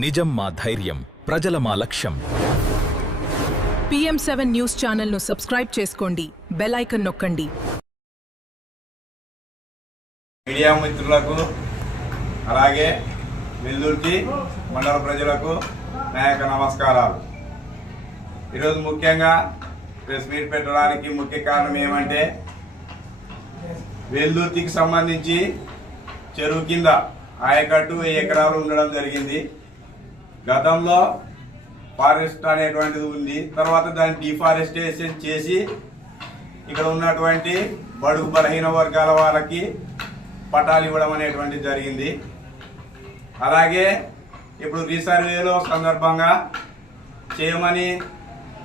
నిజం మా ధైర్యం, ప్రజల మా లక్ష్యం. PM7 న్యూస్ ఛానల్ను సబ్స్క్రైబ్ చేసుకోండి, బెల్ ఐకాన్ నొక్కండి. మీడియా మిత్రులకు అలాగే వెల్దుర్తి మండల ప్రజలకు నా యొక్క నమస్కారాలు. ఈరోజు ముఖ్యంగా ప్రెస్ మీట్ పెట్టడానికి ముఖ్య కారణం ఏమంటే వెల్దుర్తికి సంబంధించి చెరువు కింద ఆయకట్టు 1000 ఎకరాలు ఉండడం జరిగింది. గతంలో ఫారెస్ట్ అనేటువంటిది ఉంది. తర్వాత దాన్ని డిఫారెస్టేషన్ చేసి ఇక్కడ ఉన్నటువంటి బడుగు బలహీన వర్గాల వాళ్ళకి పట్టాలు ఇవ్వడం అనేటువంటిది జరిగింది. అలాగే ఇప్పుడు రీసర్వేలో సందర్భంగా చేయమని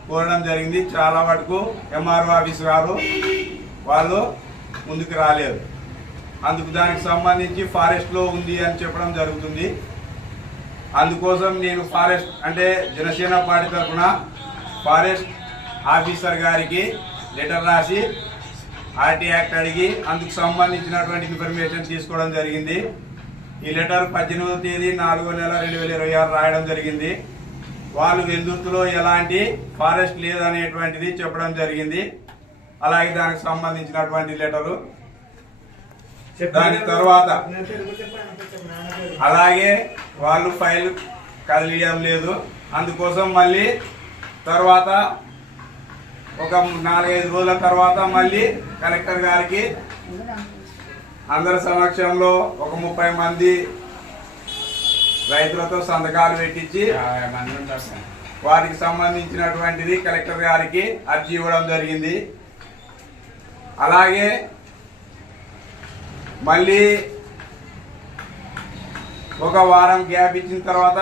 కోరడం జరిగింది. చాలా వరకు ఎంఆర్ఓ ఆఫీస్ గారు వాళ్ళు ముందుకు రాలేదు. అందుకు దానికి సంబంధించి ఫారెస్ట్లో ఉంది అని చెప్పడం జరుగుతుంది. అందుకోసం నేను ఫారెస్ట్ అంటే జనసేన పార్టీ తరఫున ఫారెస్ట్ ఆఫీసర్ గారికి లెటర్ రాసి ఆర్టీ యాక్ట్ అడిగి అందుకు సంబంధించినటువంటి ఇన్ఫర్మేషన్ తీసుకోవడం జరిగింది. ఈ లెటర్ 18వ తేదీ 4వ నెల 2026 రాయడం జరిగింది. వాళ్ళు వెల్దుర్తిలో ఎలాంటి ఫారెస్ట్ లేదనేటువంటిది చెప్పడం జరిగింది. అలాగే దానికి సంబంధించినటువంటి లెటరు దాని తర్వాత అలాగే వాళ్ళు ఫైల్ కదిలియడం లేదు. అందుకోసం మళ్ళీ తర్వాత ఒక 4-5 రోజుల తర్వాత మళ్ళీ కలెక్టర్ గారికి అందరి సమక్షంలో ఒక 30 మంది రైతులతో సంతకాలు పెట్టించి వారికి సంబంధించినటువంటిది కలెక్టర్ గారికి అర్జీ ఇవ్వడం జరిగింది. అలాగే మళ్ళీ ఒక వారం గ్యాప్ ఇచ్చిన తర్వాత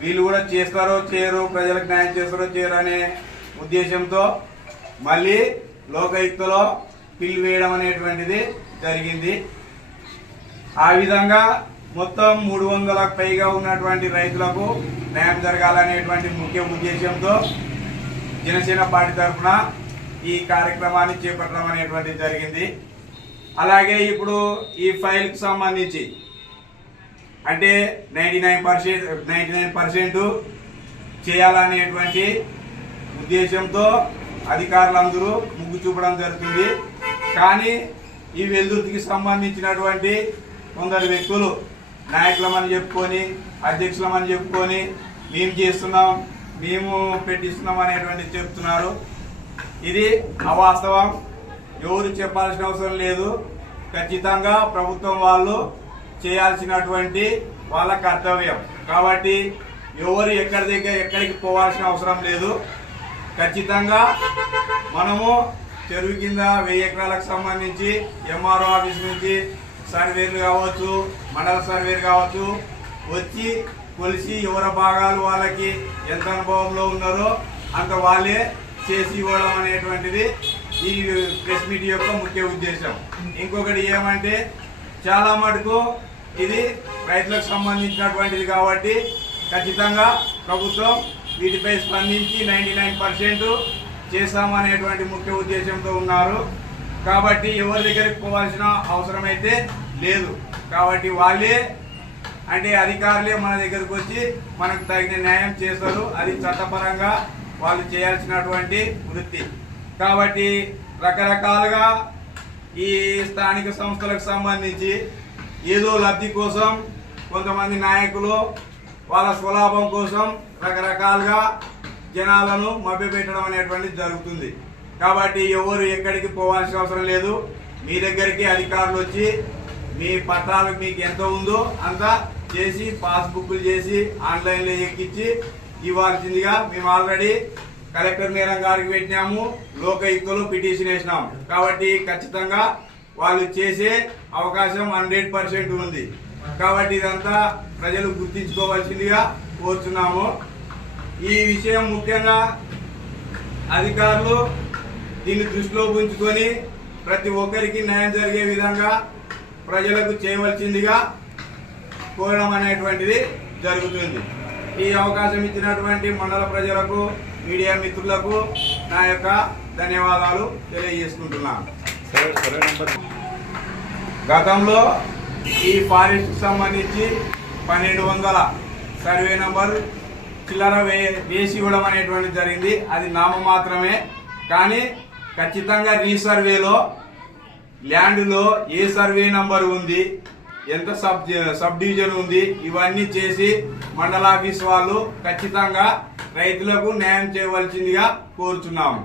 వీళ్ళు కూడా చేస్తారో చేయరు, ప్రజలకు న్యాయం చేస్తారో చేయరు అనే ఉద్దేశంతో మళ్ళీ లోకాయుక్తలో పిల్లు వేయడం అనేటువంటిది జరిగింది. ఆ విధంగా మొత్తం 300లకు పైగా ఉన్నటువంటి రైతులకు న్యాయం జరగాలనేటువంటి ముఖ్య ఉద్దేశంతో జనసేన పార్టీ తరఫున ఈ కార్యక్రమాన్ని చేపట్టడం అనేటువంటిది జరిగింది. అలాగే ఇప్పుడు ఈ ఫైల్కి సంబంధించి అంటే 99% చేయాలనేటువంటి ఉద్దేశంతో అధికారులందరూ ముగ్గు చూపడం జరుగుతుంది. కానీ ఈ వెల్దుర్తికి సంబంధించినటువంటి కొందరు వ్యక్తులు నాయకులమని చెప్పుకొని అధ్యక్షులమని చెప్పుకొని మేము చేస్తున్నాం, మేము పెట్టిస్తున్నాం అనేటువంటి చెప్తున్నారు. ఇది అవాస్తవం. ఎవరు చెప్పాల్సిన అవసరం లేదు. ఖచ్చితంగా ప్రభుత్వం వాళ్ళు చేయాల్సినటువంటి వాళ్ళ కర్తవ్యం. కాబట్టి ఎవరు ఎక్కడికి పోవాల్సిన అవసరం లేదు. ఖచ్చితంగా మనము చెరువు కింద 1000 ఎకరాలకు సంబంధించి ఎంఆర్ఓ ఆఫీస్ నుంచి సర్వేలు కావచ్చు, మండల సర్వేలు కావచ్చు వచ్చి కొలిసి ఎవరి భాగాలు వాళ్ళకి ఎంత అనుభవంలో ఉన్నారో అంత వాళ్ళే చేసి ఇవ్వడం అనేటువంటిది ఈ ప్రెస్ మీట్ యొక్క ముఖ్య ఉద్దేశం. ఇంకొకటి ఏమంటే చాలా మటుకు ఇది రైతులకు సంబంధించినటువంటిది కాబట్టి ఖచ్చితంగా ప్రభుత్వం వీటిపై స్పందించి 99% చేస్తామనేటువంటి ముఖ్య ఉద్దేశంతో ఉన్నారు. కాబట్టి ఎవరి దగ్గరికి పోవాల్సిన అవసరం అయితే లేదు. కాబట్టి వాళ్ళే అంటే అధికారులే మన దగ్గరకు వచ్చి మనకు తగిన న్యాయం చేస్తారు. అది చట్టపరంగా వాళ్ళు చేయాల్సినటువంటి వృత్తి. కాబట్టి రకరకాలుగా ఈ స్థానిక సంస్థలకు సంబంధించి ఏదో లబ్ధి కోసం కొంతమంది నాయకులు వాళ్ళ స్వలాభం కోసం రకరకాలుగా జనాలను మభ్యపెట్టడం అనేటువంటిది జరుగుతుంది. కాబట్టి ఎవరు ఎక్కడికి పోవాల్సిన అవసరం లేదు. మీ దగ్గరికి అధికారులు వచ్చి మీ పత్రాలు మీకు ఎంత ఉందో అంతా చేసి పాస్బుక్లు చేసి ఆన్లైన్లో ఎక్కించి ఇవ్వాల్సిందిగా మేము ఆల్రెడీ కలెక్టర్ మేడం గారికి పెట్టినాము, లోకాయుక్తలో పిటిషన్ వేసినాము. కాబట్టి ఖచ్చితంగా వాళ్ళు చేసే అవకాశం 100% ఉంది. కాబట్టి ఇదంతా ప్రజలు గుర్తించుకోవాల్సిందిగా కోరుతున్నాము. ఈ విషయం ముఖ్యంగా అధికారులు దీన్ని దృష్టిలో ఉంచుకొని ప్రతి ఒక్కరికి న్యాయం జరిగే విధంగా ప్రజలకు చేయవలసిందిగా కోరడం అనేటువంటిది జరుగుతుంది. ఈ అవకాశం ఇచ్చినటువంటి మండల ప్రజలకు, మీడియా మిత్రులకు నా యొక్క ధన్యవాదాలు తెలియజేసుకుంటున్నాను. గతంలో ఈ ఫారెస్ట్ సంబంధించి 1200 సర్వే నంబర్ చిల్లర వేసి ఇవ్వడం అనేటువంటిది జరిగింది. అది నామమాత్రమే. కానీ ఖచ్చితంగా రీసర్వేలో ల్యాండ్లో ఏ సర్వే నంబర్ ఉంది, ఎంత సబ్ డివిజన్ ఉంది, ఇవన్నీ చేసి మండల ఆఫీస్ వాళ్ళు ఖచ్చితంగా రైతులకు న్యాయం చేయవలసిందిగా కోరుచున్నాము.